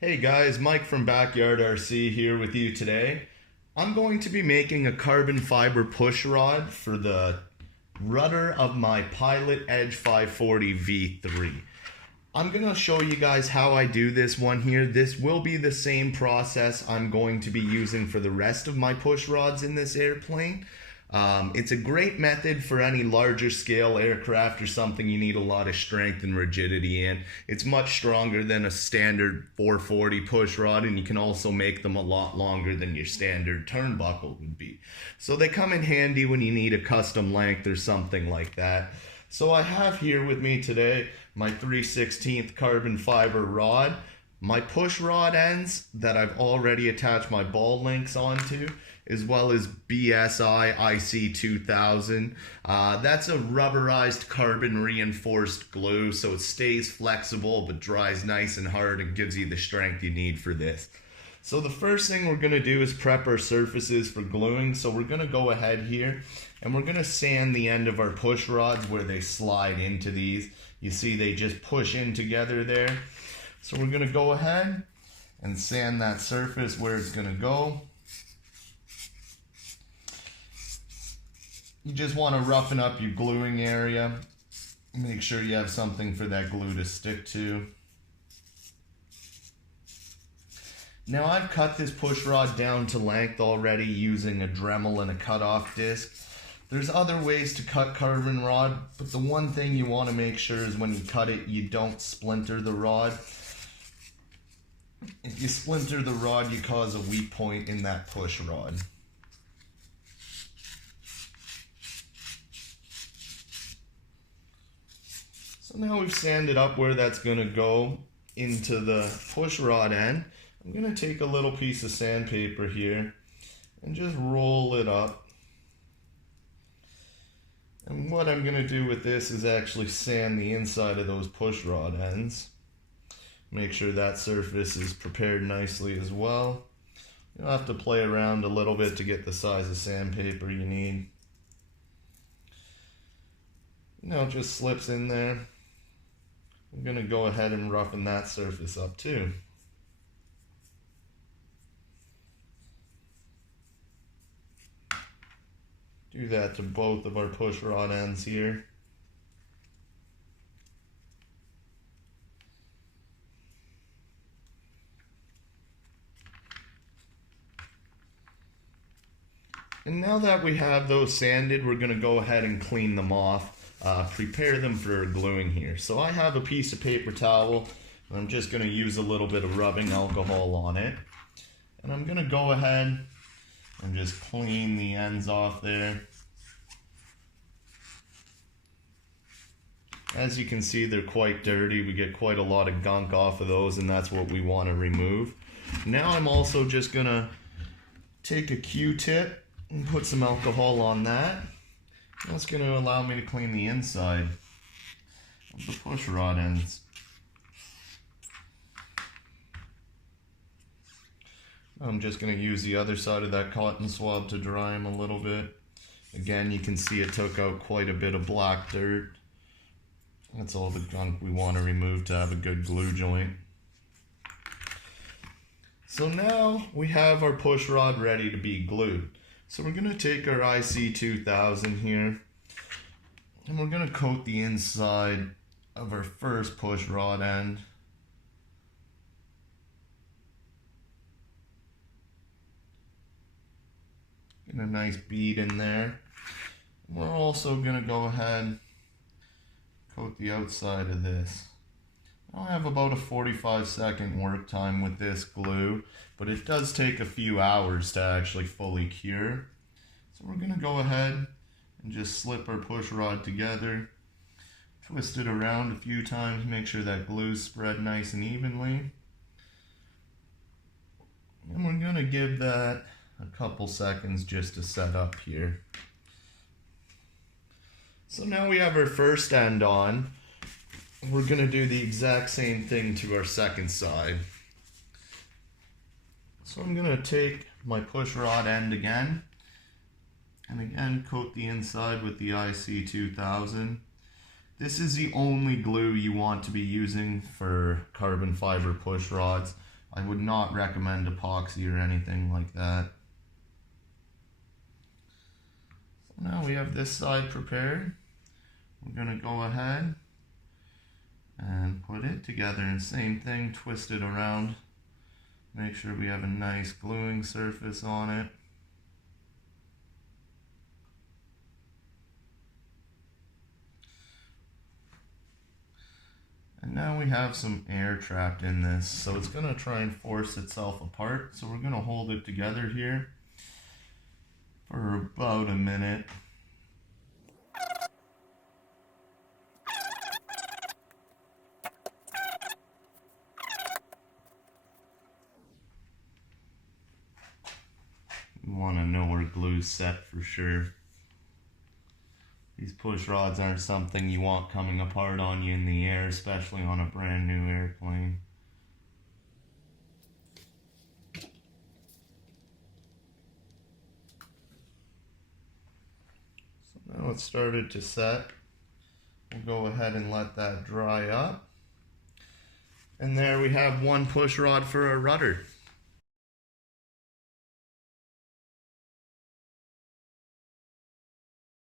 Hey guys, Mike from Backyard RC here with you today. I'm going to be making a carbon fiber push rod for the rudder of my Pilot Edge 540 V3. I'm going to show you guys how I do this one here. This will be the same process I'm going to be using for the rest of my push rods in this airplane. It's a great method for any larger scale aircraft or something you need a lot of strength and rigidity in. It's much stronger than a standard 440 push rod, and you can also make them a lot longer than your standard turnbuckle would be. So they come in handy when you need a custom length or something like that. So I have here with me today my 3/16 carbon fiber rod, my push rod ends that I've already attached my ball links onto, as well as BSI IC2000. That's a rubberized carbon reinforced glue, so it stays flexible but dries nice and hard and gives you the strength you need for this. So the first thing we're going to do is prep our surfaces for gluing. So we're going to go ahead here and we're going to sand the end of our push rods where they slide into these. You see they just push in together there. So we're going to go ahead and sand that surface where it's going to go. You just want to roughen up your gluing area. Make sure you have something for that glue to stick to. Now I've cut this push rod down to length already using a Dremel and a cutoff disc. There's other ways to cut carbon rod, but the one thing you want to make sure is when you cut it, you don't splinter the rod. If you splinter the rod, you cause a weak point in that push rod. So now we've sanded up where that's going to go into the push rod end. I'm going to take a little piece of sandpaper here and just roll it up. And what I'm going to do with this is actually sand the inside of those push rod ends. Make sure that surface is prepared nicely as well. You'll have to play around a little bit to get the size of sandpaper you need. Now it just slips in there. I'm going to go ahead and roughen that surface up too. Do that to both of our push rod ends here. And now that we have those sanded, we're going to go ahead and clean them off, prepare them for gluing here. So I have a piece of paper towel, and I'm just going to use a little bit of rubbing alcohol on it. And I'm going to go ahead and just clean the ends off there. As you can see, they're quite dirty. We get quite a lot of gunk off of those, and that's what we want to remove. Now I'm also just going to take a Q-tip and put some alcohol on that. That's going to allow me to clean the inside of the push rod ends. I'm just going to use the other side of that cotton swab to dry them a little bit. Again, you can see it took out quite a bit of black dirt. That's all the gunk we want to remove to have a good glue joint. So now we have our push rod ready to be glued. So we're going to take our IC2000 here and we're going to coat the inside of our first push rod end. Get a nice bead in there. We're also going to go ahead coat the outside of this. I'll have about a 45-second work time with this glue, but it does take a few hours to actually fully cure. So we're going to go ahead and just slip our push rod together, twist it around a few times, make sure that glue's spread nice and evenly. And we're going to give that a couple seconds just to set up here. So now we have our first end on. We're going to do the exact same thing to our second side. So I'm going to take my push rod end again, and again coat the inside with the IC2000. This is the only glue you want to be using for carbon fiber push rods. I would not recommend epoxy or anything like that. So now we have this side prepared. We're going to go ahead and put it together, and same thing, twist it around. Make sure we have a nice gluing surface on it. And now we have some air trapped in this, so it's going to try and force itself apart. So we're going to hold it together here for about a minute. You want to know where glue's set for sure. These push rods aren't something you want coming apart on you in the air, especially on a brand new airplane. So now it's started to set. We'll go ahead and let that dry up. And there we have one push rod for a rudder.